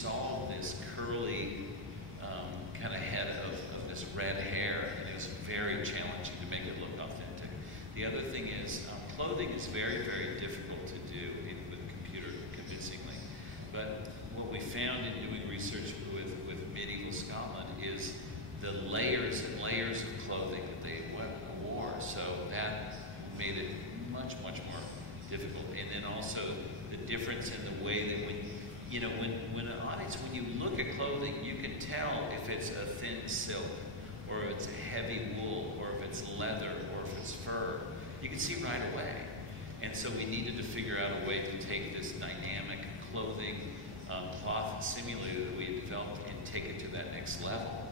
saw this curly kind of head of this red hair, and it was very challenging to make it look authentic. The other thing is, clothing is very, very difficult to do with a computer convincingly. But what we found in doing research with medieval Scotland is the layers and layers of clothing that they wore. So that made it much, much more difficult. And then also the difference in the way that when an audience, when you look at clothing, you can tell if it's a thin silk, or if it's a heavy wool, or if it's leather, or if it's fur. You can see right away. And so we needed to figure out a way to take this dynamic clothing, cloth and simulator that we had developed and take it to that next level.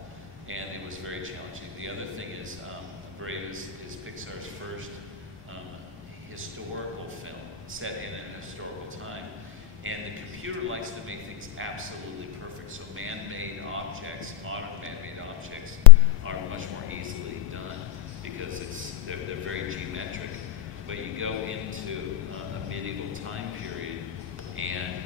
And it was very challenging. The other thing is, Brave is Pixar's first historical film set in a historical time. And the computer likes to make things absolutely perfect. So man-made objects, modern man-made objects, are much more easily done because they're very geometric. But you go into a medieval time period, and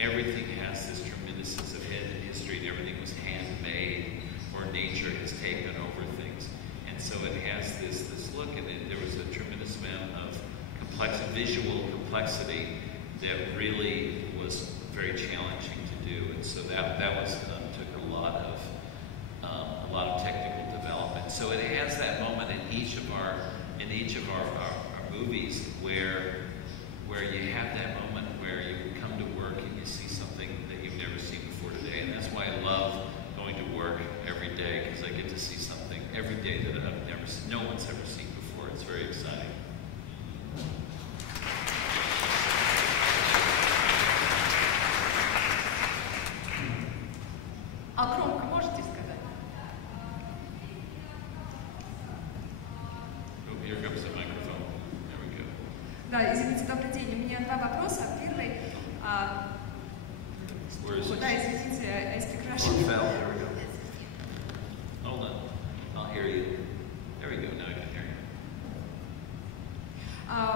everything has this tremendous sense of hidden history, and everything was handmade, or nature has taken over things. And so it has this look, and there was a tremendous amount of visual complexity that really was very challenging to do. And so that was took a lot of technical development. So it has that moment in each of our movies where you have that moment where you come to work and you see something that you've never seen before today. And that's why I love going to work every day, because I get to see something every day that no one's ever seen before. It's very exciting. А громко можете сказать? Oh, here comes the microphone. There we go. Да, извините, добрый день. У меня два вопроса. Первый. Да, извините, I speak Russian. There we go. Hold on. I'll hear you. There we go. Now I can hear you.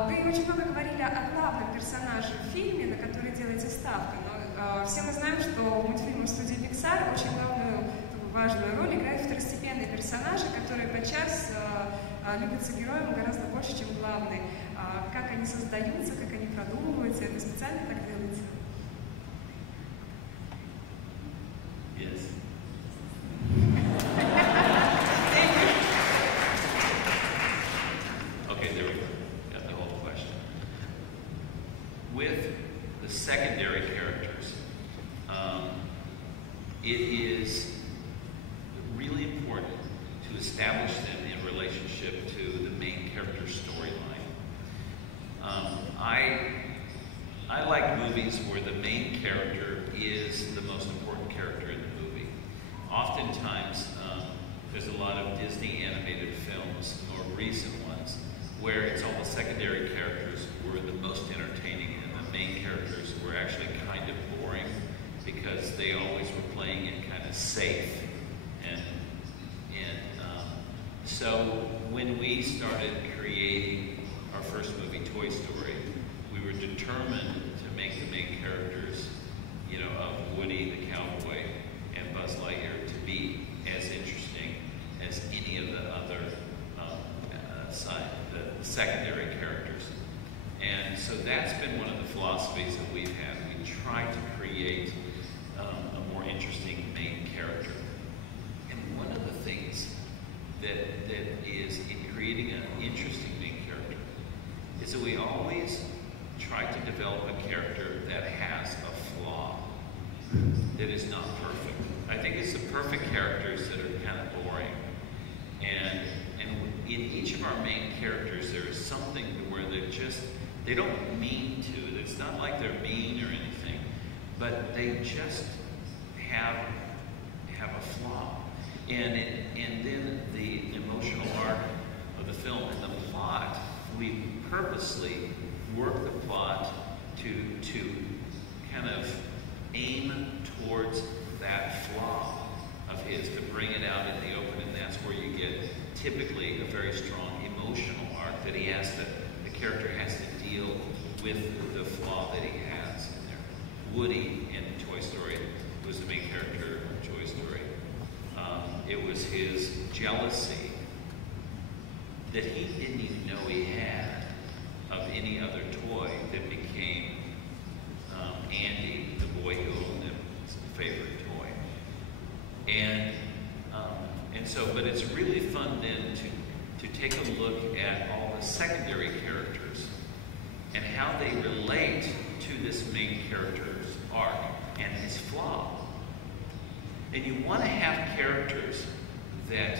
Вы очень много говорили о главном персонаже в фильме, на который делаете ставку. Но все мы знаем, что у мультфильма студии Pixar очень главную, важную роль играют второстепенные персонажи, которые подчас любятся героям гораздо больше, чем главный. Как они создаются, как они продумываются, это специально так делается? Yes. Okay, there we go. Got the whole question. With the secondary characters, it is really important to establish them in relationship to the main character's storyline. I like movies where the main character is the most important character in the movie. Oftentimes, there's a lot of Disney animated films, more recent ones, where it's all the secondary characters were the most entertaining and the main characters were actually kind of boring because they always were playing it kind of safe. So when we started creating our first movie, Toy Story, we were determined to make the main characters, of Woody the cowboy and Buzz Lightyear to be as interesting as any of the other the secondary characters. And so that's been one of the philosophies that we've had. We try to create a more interesting main character. And one of the things that is in creating an interesting main character is that we always try to develop a character that has a flaw, that is not perfect. I think it's the perfect characters that are kind of boring. And in each of our main characters, there is something where they don't mean to. It's not like they're mean or anything, but they just have a flaw. And then the emotional arc of the film and the plot, we purposely work the plot to kind of aim towards that flaw of his, to bring it out in the open, and that's where you get typically a very strong emotional arc that the character has to deal with the flaw that he has in there. Woody in Toy Story jealousy that he didn't even know he had of any other toy that became Andy, the boy who owned him, his favorite toy. And so, but it's really fun then to take a look at all the secondary characters and how they relate to this main character's arc and his flaw. And you want to have characters that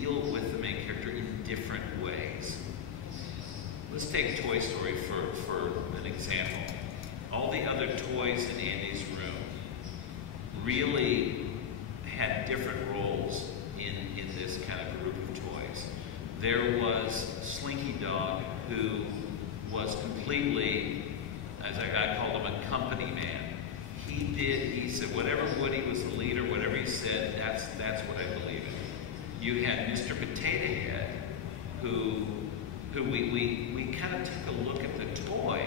deal with the main character in different ways. Let's take Toy Story for an example. All the other toys in Andy's room really had different roles in this kind of group of toys. There was Slinky Dog, who was completely, as I called him, a company man. He said whatever Woody was the leader, whatever he said, that's what I believe in. You had Mr. Potato Head, who we kind of took a look at the toy,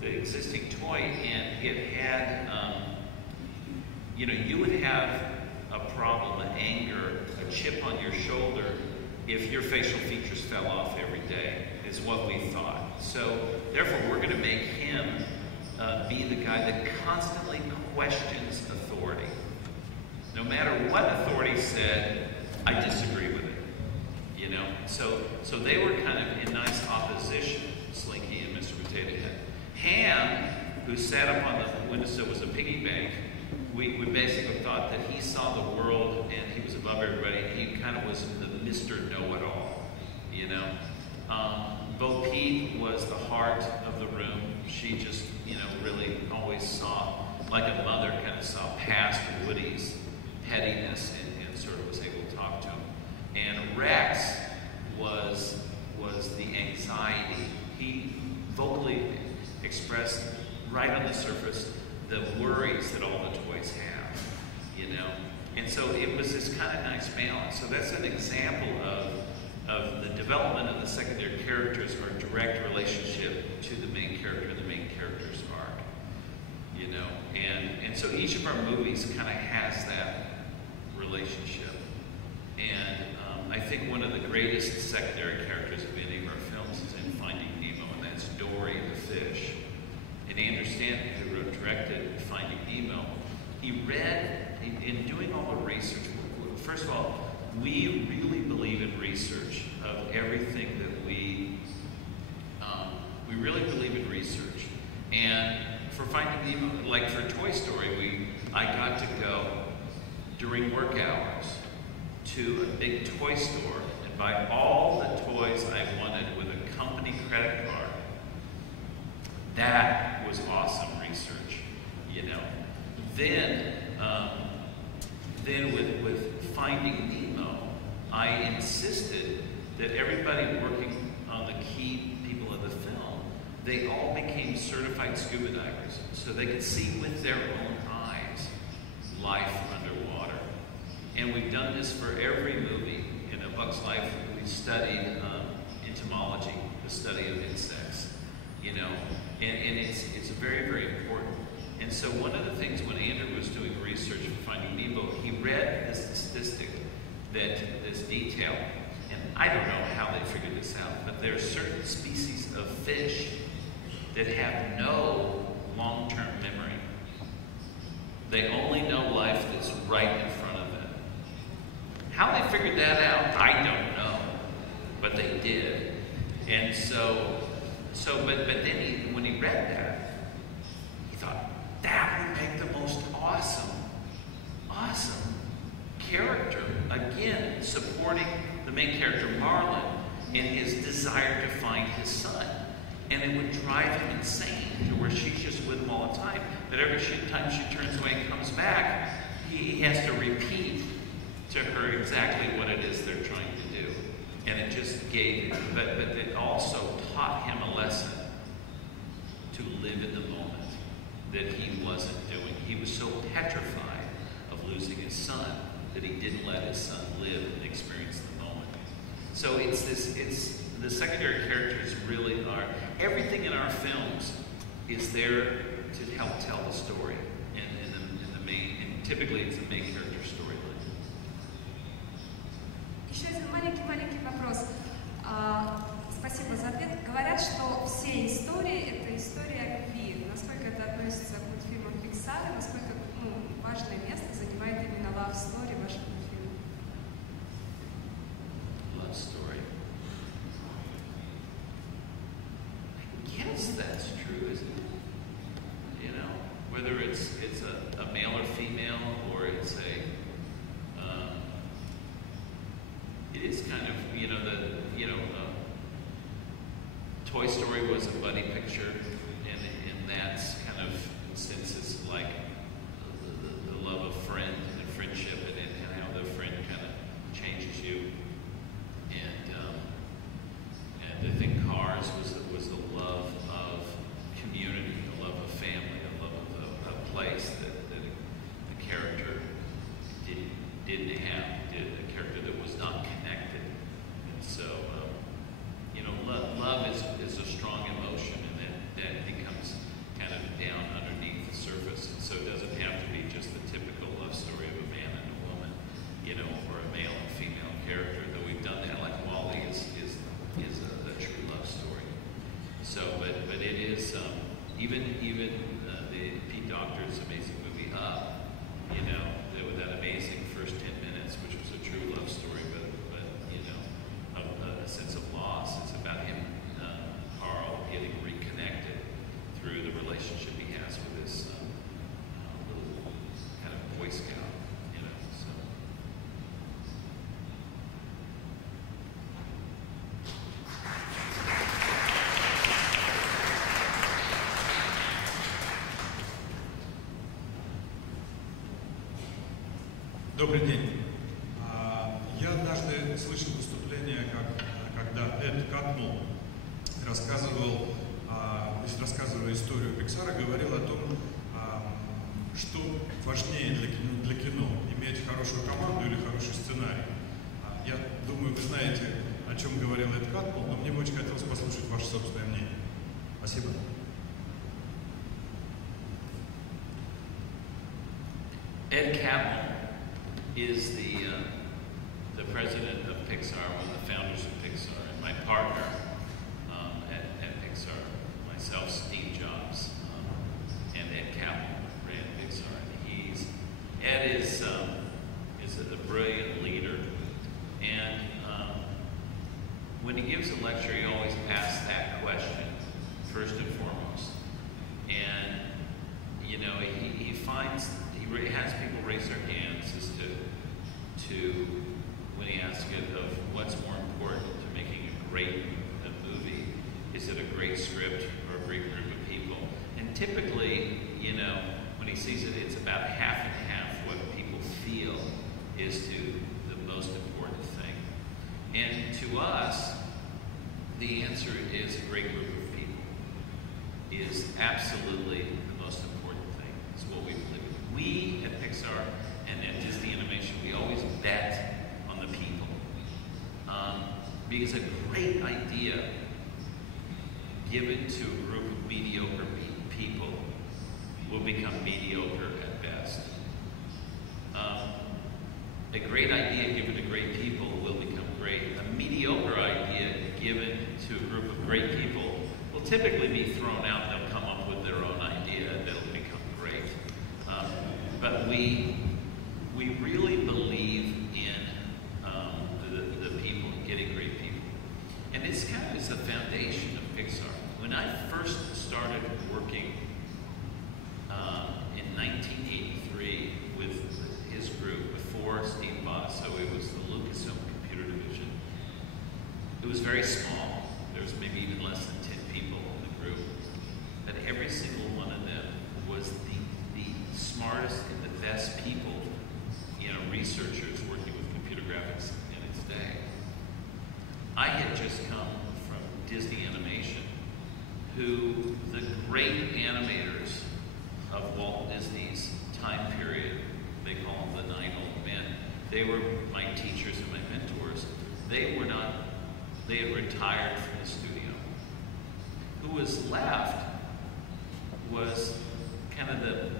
the existing toy, and it had, you would have a problem, an anger, a chip on your shoulder if your facial features fell off every day, is what we thought. So therefore, we're going to make him be the guy that constantly questions authority. No matter what authority said, I disagree with it. So they were kind of in nice opposition, Slinky and Mr. Potato Head. Ham, who sat up on the windowsill, was a piggy bank. We basically thought that he saw the world and he was above everybody. He kind of was the Mr. Know-It-All, Bo Peep was the heart of the room. She just, really always saw, like a mother, kind of saw past Woody's pettiness and sort of was able to talk to him. And Rex was the anxiety. He vocally expressed right on the surface the worries that all the toys have, And so it was this kind of nice balance. So that's an example of the development of the secondary characters or direct relationship to the main character and the main character's arc, And so each of our movies kind of has that relationship. And I think one of the greatest secondary characters of any of our films is in Finding Nemo, and that's Dory the fish. And Andrew Stanton, who directed Finding Nemo, he read, in doing all the research, first of all, we really believe in research of everything that we really believe in research. And for Finding Nemo, like for Toy Story, I got to go during work hours to a big toy store and buy all the toys I wanted with a company credit card. That was awesome research, Then with Finding Nemo, I insisted that everybody working on the key people of the film, they all became certified scuba divers, so they could see with their own eyes life underwater. And we've done this for every movie. In A Bug's Life, we studied entomology, the study of insects, and it's very, very important. And so one of the things when Andrew was doing research for Finding Nemo, he read this statistic, this detail, and I don't know how they figured this out, but there are certain species of fish that have no long-term memory. They only know life that's right in front of them. How they figured that out, I don't know, but they did. And but then when he read that, he thought, that would make the most awesome character. Again, supporting the main character, Marlin, in his desire to find his son. And it would drive him insane to where she's just with him all the time. That every time she turns away and comes back, he has to repeat to her exactly what it is they're trying to do. And it just gave, but it also taught him a lesson to live in the moment that he wasn't doing. He was so petrified of losing his son that he didn't let his son live and experience the moment. So it's the secondary characters really are, everything in our films is there to help tell the story in the main, and typically it's the main character storyline. whether it's a male or female, or it's it is kind of, Toy Story was a buddy picture, and that's kind of, in a sense, it's like the love of friend and friendship, and how the friend kind of changes you. And I think Cars was the love of community, a love of family, a love of a place that the character didn't have, a character that was not connected. And so, love is a strong emotion, and that becomes kind of down underneath the surface. And so it doesn't have to be just the typical love story of a man and a woman, or a male and female character, though we've done that, like Wall-E is a true love story. So, but it is, even the Pete Docter's amazing movie Up, with that amazing first 10 minutes, which was a true love story, but a sense of loss. It's about him, Carl, getting reconnected through the relationship he has with this little kind of Boy Scout, so. Добрый день. Я однажды слышал выступление, когда Эд Катмул рассказывая историю Пиксара, говорил о том, что важнее для кино, иметь хорошую команду или хороший сценарий. Я думаю, вы знаете, о чем говорил Эд Катмул, но мне бы очень хотелось послушать ваше собственное мнение. Спасибо. Ed Catmull is the president of Pixar, one of the founders of Pixar, and my partner at Pixar, myself, Steve Jobs, and Ed Catmull ran Pixar. And Ed is a brilliant leader, and when he gives a lecture, he always asks that question first and foremost. And he has people raise their hands as to when he asks it of what's more important to making a great movie. Is it a great script or a great group of people? And typically, when he sees it, it's about half and half what people feel is the most important thing. And to us, the answer is a great group of people is absolutely the most important thing. It's what we believe in. We at Pixar and at Disney Animation, we always bet on the people. Because a great idea given to a group of mediocre people will become mediocre at best. A great idea given to great people will become great. A mediocre idea given to a group of great people will typically be thrown out and they'll come up with their own idea that'll become great. But we really believe in the people, getting great people. And it's kind of the foundation of Pixar. When I first started working in 1983 with his group, before Steve bought, so it was the Lucasfilm Computer Division. It was very small. There was maybe even less than 10 people in the group. But every single one of them was the smartest and the best people, researchers working with computer graphics in its day. I had just come from Disney Animation, who the great animators of Walt Disney's time period, they call them the 9 old men, they were my teachers and my mentors. They had retired from the studio. Who was left was kind of the